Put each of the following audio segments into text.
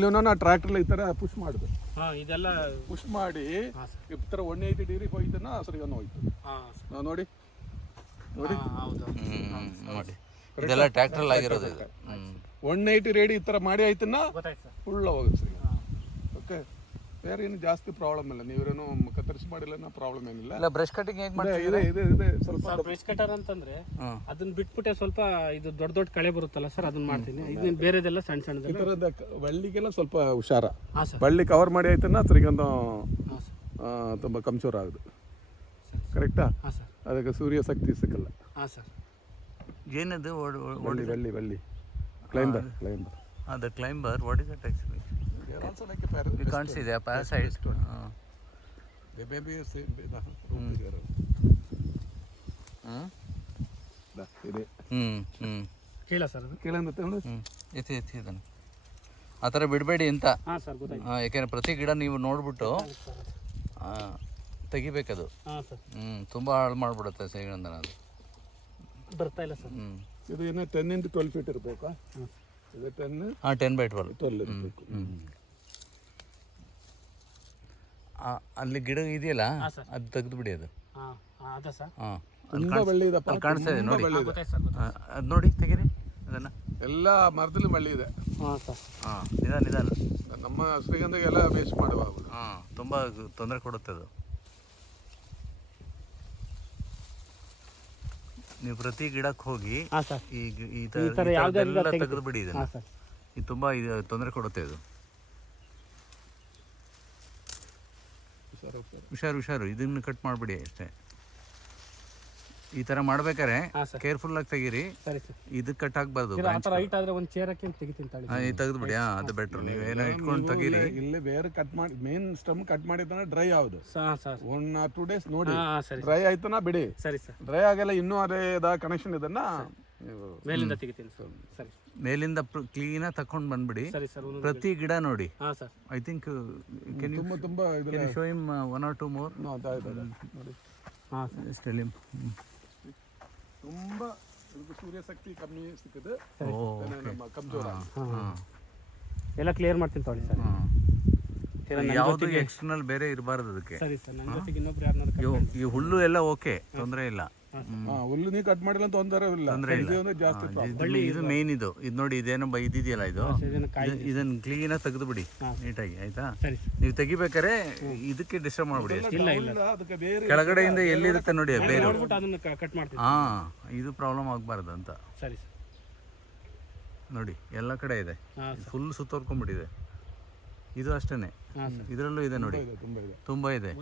ಇಲ್ಲೂ ಟ್ರ್ಯಾಕ್ಟರ್ಲಿ ಈ ಥರ ಪುಷ್ ಮಾಡಿದೆ. ಇದೆಲ್ಲ ಪುಷ್ ಮಾಡಿ ಈ ಥರ 180 ಡಿಗ್ರಿ ಹೋಯ್ತನ ಸರಿಗನ್ನು ಹೋಯ್ತು. ನೋಡಿ ನೋಡಿ ನೋಡಿ ಇದೆಲ್ಲ ಟ್ರ್ಯಾಕ್ಟರ್ ಆಗಿರೋದು ಇದು. 180 ರೇಡಿ ಈ ಥರ ಮಾಡಿ ಆಯ್ತನ್ನ ಫುಲ್ ಹೋಗುತ್ತೆ ಸರಿ. ಓಕೆ, ಬೇರೆ ಏನು ಜಾಸ್ತಿ ಪ್ರಾಬ್ಲಮ್ ಇಲ್ಲ. ನೀವೇನು ಕತ್ತರಿಸಿ ಮಾಡಿಲ್ಲ ಪ್ರಾಬ್ಲಮ್ ಏನಿಲ್ಲ. ಇಲ್ಲ ಬ್ರಷ್ ಕಟಿಂಗ್ ಹೇಗೆ ಮಾಡ್ತೀರಾ? ಇದೆ ಸ್ವಲ್ಪ ಬ್ರಷ್ ಕಟರ್ ಅಂತಂದ್ರೆ ಅದನ್ನ ಬಿಟ್ಬಿಟ್ಟೆ ಸ್ವಲ್ಪ ಇದು ದೊಡ್ಡ ದೊಡ್ಡ ಕಳೆ ಬರುತ್ತಲ್ಲ ಸರ್, ಅದನ್ನ ಮಾಡ್ತೀನಿ. ಇದು ಬೇರೆದೆಲ್ಲ ಸಣ್ಣ ಸಣ್ಣದೆಲ್ಲ ಈ ಥರದ ಬಳ್ಳಿಗೆಲ್ಲ ಸ್ವಲ್ಪ ಹುಷಾರ. ಬಳ್ಳಿ ಕವರ್ ಮಾಡಿ ಆಯ್ತನ್ನ ಸರಿಗೊಂದು ತುಂಬ ಕಮ್ಚೂರ್ ಆಗುದು. ಕರೆಕ್ಟಾ? ಅದಕ್ಕೆ ಸೂರ್ಯ ಶಕ್ತಿ ಸಿಕ್ಕಲ್ಲ. ಏನದು? ಬಳ್ಳಿ ಬಳ್ಳಿ ಬಳ್ಳಿ climber the climber, what is that actually? They are also like a We can't see, they are parasites. They may be same ಇದೆ. ಕೇಳ ಸರ್ ಅದು ಕೇಳಂದ ತಗೊಂಡು ಎತ್ತಿ ಅದನ್ನು ಆ ಥರ ಬಿಡಬೇಡಿ ಅಂತ. ಯಾಕೆಂದರೆ ಪ್ರತಿ ಗಿಡ ನೀವು ನೋಡ್ಬಿಟ್ಟು ತೆಗಿಬೇಕದು. ತುಂಬ ಹಾಳು ಮಾಡಿಬಿಡುತ್ತೆ ಶ್ರೀಗಂಧನ ಅದು. ಬರ್ತಾ ಇಲ್ಲ ಸರ್. ಇದು ಏನೋ 10 into 12 feet ಇರಬೇಕಾ? ಇದು 10 by 12 ಇರಬೇಕು. ಅಲ್ಲಿ ಗಿಡ ಇದೆಯಲ್ಲ ಅದು ತೆಗೆದು ಬಿಡಿ. ಅದು ತುಂಬಾ ಬಳ್ಳಿ ಇದೆ, ಕಾಣಿಸ್ತಾ ಇದೆ ನೋಡಿ. ಅದು ನೋಡಿ ತೆಗೀರಿ ಅದನ್ನು. ಎಲ್ಲ ಮರದಲ್ಲಿ ಬಳ್ಳಿ ಇದೆ. ನಿಧಾನ. ನಮ್ಮ ಶ್ರೀಗಂಧಗೆಲ್ಲ ವೇಸ್ಟ್ ಮಾಡುವ. ತುಂಬ ತೊಂದರೆ ಕೊಡುತ್ತೆ ಅದು. ನೀವು ಪ್ರತಿ ಗಿಡಕ್ಕೆ ಹೋಗಿ ಈ ಥರ ತೆಗೆದು ಬಿಡಿ ಇದನ್ನು. ಇದು ತುಂಬ ತೊಂದರೆ ಕೊಡುತ್ತೆ ಇದು. ಹುಷಾರು ಇದನ್ನು ಕಟ್ ಮಾಡಿಬಿಡಿ ಅಷ್ಟೇ. ಈ ಥರ ಮಾಡ್ಬೇಕಾರೆ ಕೇರ್ಫುಲ್ ಆಗಿ ತೆಗೀರಿ. ಇದು ಕಟ್ ಆಗಬಾರ್ದು. ತೆಗೆದು ಬಿಡಿ. ಅದು ಬೆಟ್ರ್. ನೀವು ಏನೋ ಇಟ್ಕೊಂಡು ತೆಗೀರಿ. ಇಲ್ಲಿ ಬೇರೆ ಕಟ್ ಮಾಡಿ ಮೇನ್ ಸ್ಟಮ್ ಕಟ್ ಮಾಡಿದ್ರೆ ಡ್ರೈ ಆಗುದು. 1 or 2 days ನೋಡಿ ಡ್ರೈ ಆಯ್ತನ ಬಿಡಿ. ಡ್ರೈ ಆಗಲ್ಲ ಇನ್ನೂ ಅದೇ ಕನೆಕ್ಷನ್ ಇದನ್ನ ಮೇಲಿಂದ ತೆಗಿತೀನಿ ಸರ್. ಮೇಲಿಂದ ಕ್ಲೀನ್ ಆಗಿ ತಕೊಂಡು ಬಂದ್ಬಿಡಿ. ಪ್ರತಿ ಗಿಡ ನೋಡಿ. ಐ ಥಿಂಕ್ ತುಂಬಾ ಶೋ ಹಿಮ್ 1 or 2 more. ನೋಡಿ ತುಂಬಾ ಸೂರ್ಯ ಶಕ್ತಿ ಕಮ್ಮಿ ಸಿಕ್ಕದು. ನಮ್ಮ ಕಮ್ಜೋರ ಎಲ್ಲ ಕ್ಲಿಯರ್ ಮಾಡ್ತೀನಿ ತಗೊಳ್ಳಿ ಸರ್. ಯಾವುದು ಎಕ್ಸ್ಟರ್ನಲ್ ಬೇರೆ ಇರಬಾರ್ದು ಅದಕ್ಕೆ. ಈ ಹುಲ್ಲು ಎಲ್ಲ ಓಕೆ, ತೊಂದರೆ ಇಲ್ಲ. ಹುಲ್ಲು ನೀವು ಕಟ್ ಮಾಡಿಲ್ಲ ತೊಂದರೆ ಇಲ್ಲ. ಜಾಸ್ತಿ ಇದು ಮೇನ್ ಇದು ನೋಡಿ. ಇದೇನೋ ಇದಿದೆಯಲ್ಲ ಇದು, ಇದನ್ನ ಕ್ಲೀನ್ ಆಗಿ ತೆಗೆದು ಬಿಡಿ ನೀಟಾಗಿ. ಆಯ್ತಾ? ನೀವು ತೆಗಿಬೇಕಾರೆ ಇದಕ್ಕೆ ಡಿಸ್ಟರ್ಬ್ ಮಾಡ್ಬಿಡಿ. ಕೆಳಗಡೆಯಿಂದ ಎಲ್ಲಿರುತ್ತೆ ನೋಡಿ ಬೇರೆ. ಇದು ಪ್ರಾಬ್ಲಮ್ ಆಗಬಾರ್ದು ಅಂತ ನೋಡಿ. ಎಲ್ಲ ಕಡೆ ಇದೆ, ಫುಲ್ ಸುತ್ತೋರ್ಕೊಂಡ್ಬಿಟ್ಟಿದೆ. ಇದು ಅಷ್ಟೇನೆ, ಇದರಲ್ಲೂ ಇದೆ ನೋಡಿ, ತುಂಬಾ ಇದೆ.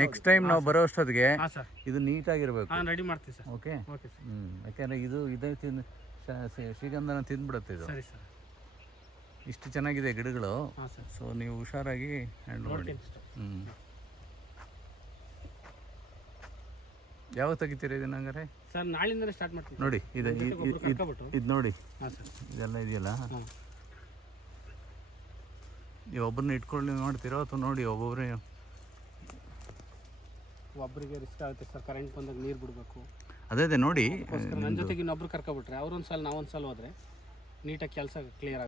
ನೆಕ್ಸ್ಟ್ ಟೈಮ್ ನಾವು ಬರೋ ಅಷ್ಟೊತ್ತಿಗೆ ಇದು ನೀಟಾಗಿರ್ಬೇಕು. ರೆಡಿ ಮಾಡ್ತೀವಿ ಸರ್. ಓಕೆ. ಯಾಕೆಂದ್ರೆ ಇದೇ ಶ್ರೀಗಂಧನ ತಿಂದ್ಬಿಡುತ್ತೆ ಇದು. ಇಷ್ಟು ಚೆನ್ನಾಗಿದೆ ಗಿಡಗಳು. ಸೊ ನೀವು ಹುಷಾರಾಗಿ ಹ್ಯಾಂಡಲ್ ಮಾಡಿ. ಯಾವಾಗ ತೆಗಿತೀರಾ ಇದನ್ನ? ಹಂಗಾರೆ ಸರ್ ನಾಳಿಂದನೇ ಸ್ಟಾರ್ಟ್ ಮಾಡ್ತೀವಿ ನೋಡಿ. ಇದು ನೋಡಿ, ಇದೆಲ್ಲ ಇದೆಯಲ್ಲ. ನೀವು ಒಬ್ಬರನ್ನ ಇಟ್ಕೊಂಡು ಮಾಡ್ತೀರೋ ಅಥವಾ ನೋಡಿ ಒಬ್ಬರಿಗೆ ರಿಸ್ಕ್ ಆಗುತ್ತೆ ಸರ್. ಕರೆಂಟ್ ಬಂದಾಗ ನೀರು ಬಿಡಬೇಕು. ಅದೇ ನೋಡಿ. ನನ್ನ ಜೊತೆಗೆ ಇನ್ನೊಬ್ರು ಕರ್ಕೊಬಿಟ್ರೆ ಅವ್ರೊಂದ್ಸಲ ನಾವೊಂದ್ಸಲ ಹೋದ್ರೆ ನೀಟಾಗಿ ಕೆಲಸ ಕ್ಲಿಯರ್ ಆಗುತ್ತೆ.